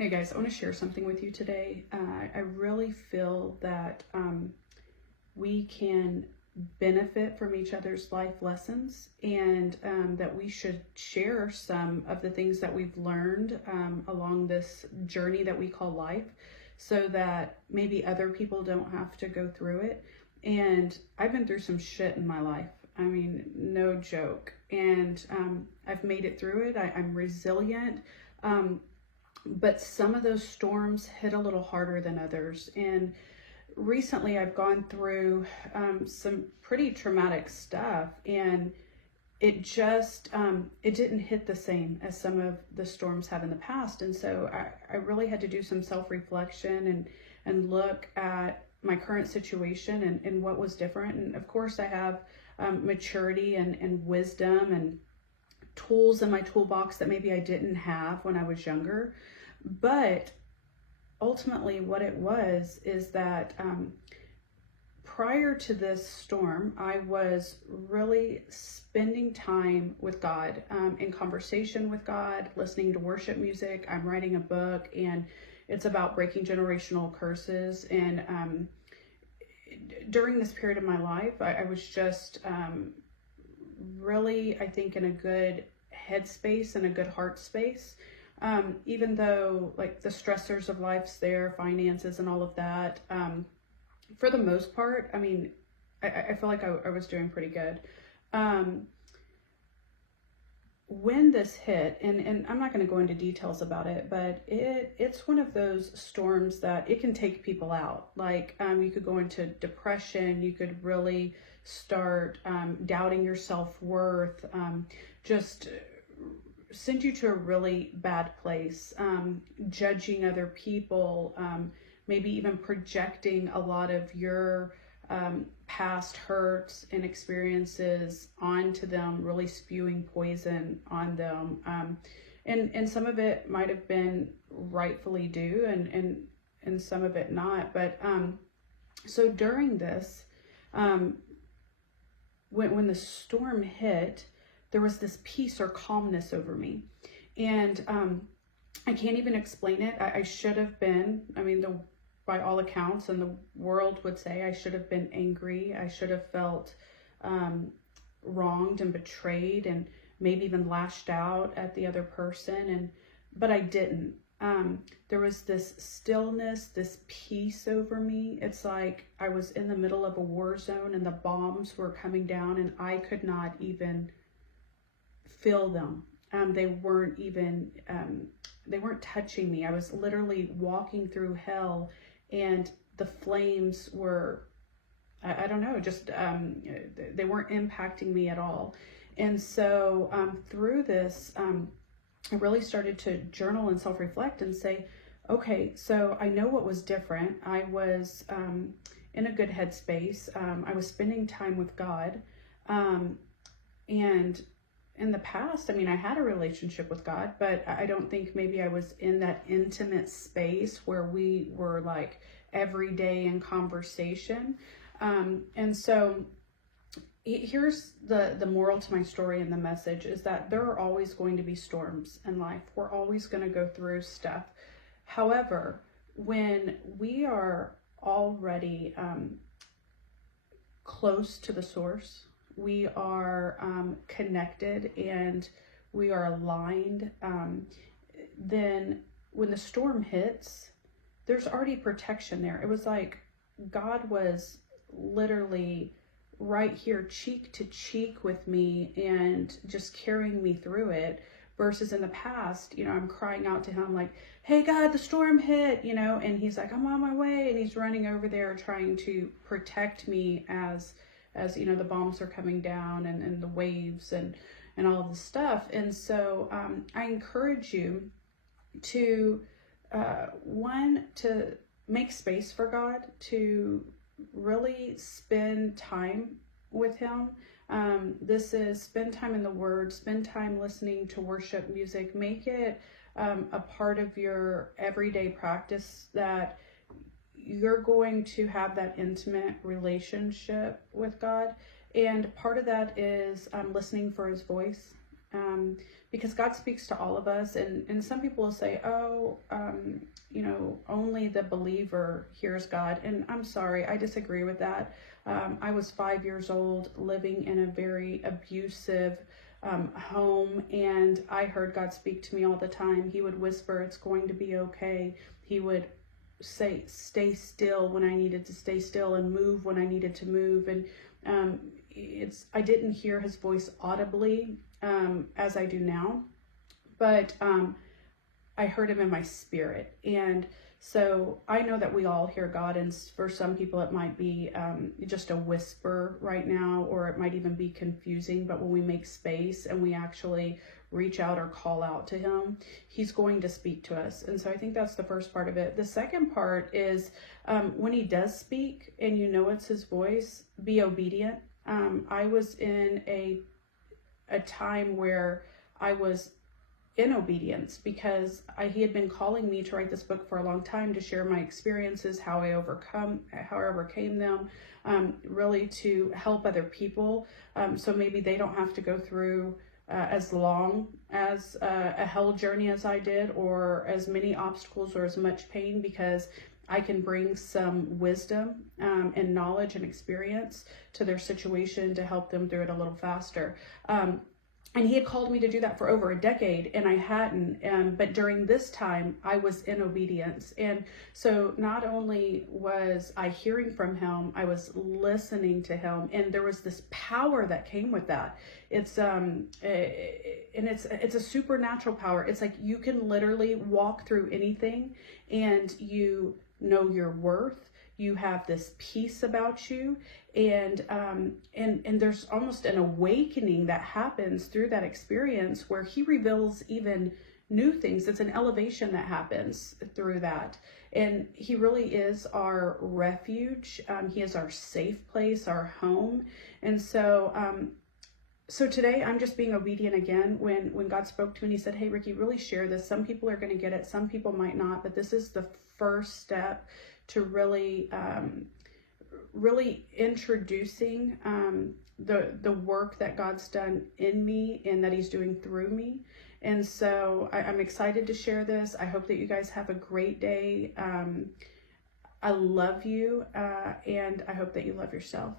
Hey guys, I want to share something with you today. I really feel that we can benefit from each other's life lessons, and that we should share some of the things that we've learned along this journey that we call life, so that maybe other people don't have to go through it. And I've been through some shit in my life. I mean, no joke. And I've made it through it. I'm resilient. But some of those storms hit a little harder than others. And recently I've gone through some pretty traumatic stuff, and it didn't hit the same as some of the storms have in the past. And so I really had to do some self-reflection and look at my current situation and what was different. And of course I have maturity and wisdom and tools in my toolbox that maybe I didn't have when I was younger. But ultimately what it was is that prior to this storm, I was really spending time with God, in conversation with God, listening to worship music. I'm writing a book, and it's about breaking generational curses. And during this period of my life, I was just really, I think, in a good headspace and a good heart space. Even though like the stressors of life's there, finances and all of that, for the most part, I mean, I feel like I was doing pretty good. When this hit, and I'm not going to go into details about it, but it's one of those storms that it can take people out. Like, you could go into depression, you could really start doubting your self-worth, just send you to a really bad place, judging other people, maybe even projecting a lot of your past hurts and experiences onto them, really spewing poison on them. And some of it might have been rightfully due, and some of it not. But so during this, when the storm hit, there was this peace or calmness over me. And I can't even explain it. I should have been, I mean, by all accounts, and the world would say I should have been angry. I should have felt wronged and betrayed, and maybe even lashed out at the other person. But I didn't. There was this stillness, this peace over me. It's like I was in the middle of a war zone, and the bombs were coming down, and I could not even feel them. They weren't even, they weren't touching me. I was literally walking through hell, and the flames were, I don't know, just, they weren't impacting me at all. And so through this, I really started to journal and self-reflect and say, okay, so I know what was different. I was in a good headspace. I was spending time with God. And in the past, I mean, I had a relationship with God, but I don't think maybe I was in that intimate space where we were like every day in conversation. And so here's the moral to my story, and the message is that there are always going to be storms in life. We're always going to go through stuff. However, when we are already close to the source, we are connected, and we are aligned, then when the storm hits, there's already protection there. It was like God was literally right here, cheek to cheek with me, and just carrying me through it. Versus in the past, you know, I'm crying out to him like, hey God, the storm hit, you know, and he's like, I'm on my way. And he's running over there trying to protect me as you know, the bombs are coming down, and the waves and all of the stuff. And so I encourage you to, one, to make space for God, to really spend time with him. This is spend time in the Word, spend time listening to worship music, make it a part of your everyday practice, that you're going to have that intimate relationship with God. And part of that is listening for his voice, because God speaks to all of us, and some people will say, oh, only the believer hears God. And I'm sorry, I disagree with that. I was 5 years old living in a very abusive home, and I heard God speak to me all the time. He would whisper, it's going to be okay. He would say, stay still when I needed to stay still, and move when I needed to move. And I didn't hear his voice audibly as I do now, but I heard him in my spirit. And so I know that we all hear God, and for some people it might be just a whisper right now, or it might even be confusing. But when we make space and we actually reach out or call out to him, he's going to speak to us. And so I think that's the first part of it. The second part is when he does speak and you know it's his voice, be obedient. I was in a time where I was in obedience, because he had been calling me to write this book for a long time, to share my experiences, how I overcame them, really to help other people, so maybe they don't have to go through as long as a hell journey as I did, or as many obstacles or as much pain, because I can bring some wisdom and knowledge and experience to their situation to help them through it a little faster. And he had called me to do that for over a decade, and I hadn't. But during this time, I was in obedience. And so not only was I hearing from him, I was listening to him, and there was this power that came with that. It's it's a supernatural power. It's like you can literally walk through anything, and you know your worth. You have this peace about you, and there's almost an awakening that happens through that experience, where he reveals even new things. It's an elevation that happens through that, and he really is our refuge. He is our safe place, our home. And so so today I'm just being obedient again. When God spoke to me and he said, hey Ricky, really share this. Some people are going to get it, some people might not, but this is the first step to really introducing the work that God's done in me and that he's doing through me. And so I'm excited to share this. I hope that you guys have a great day. I love you, and I hope that you love yourself.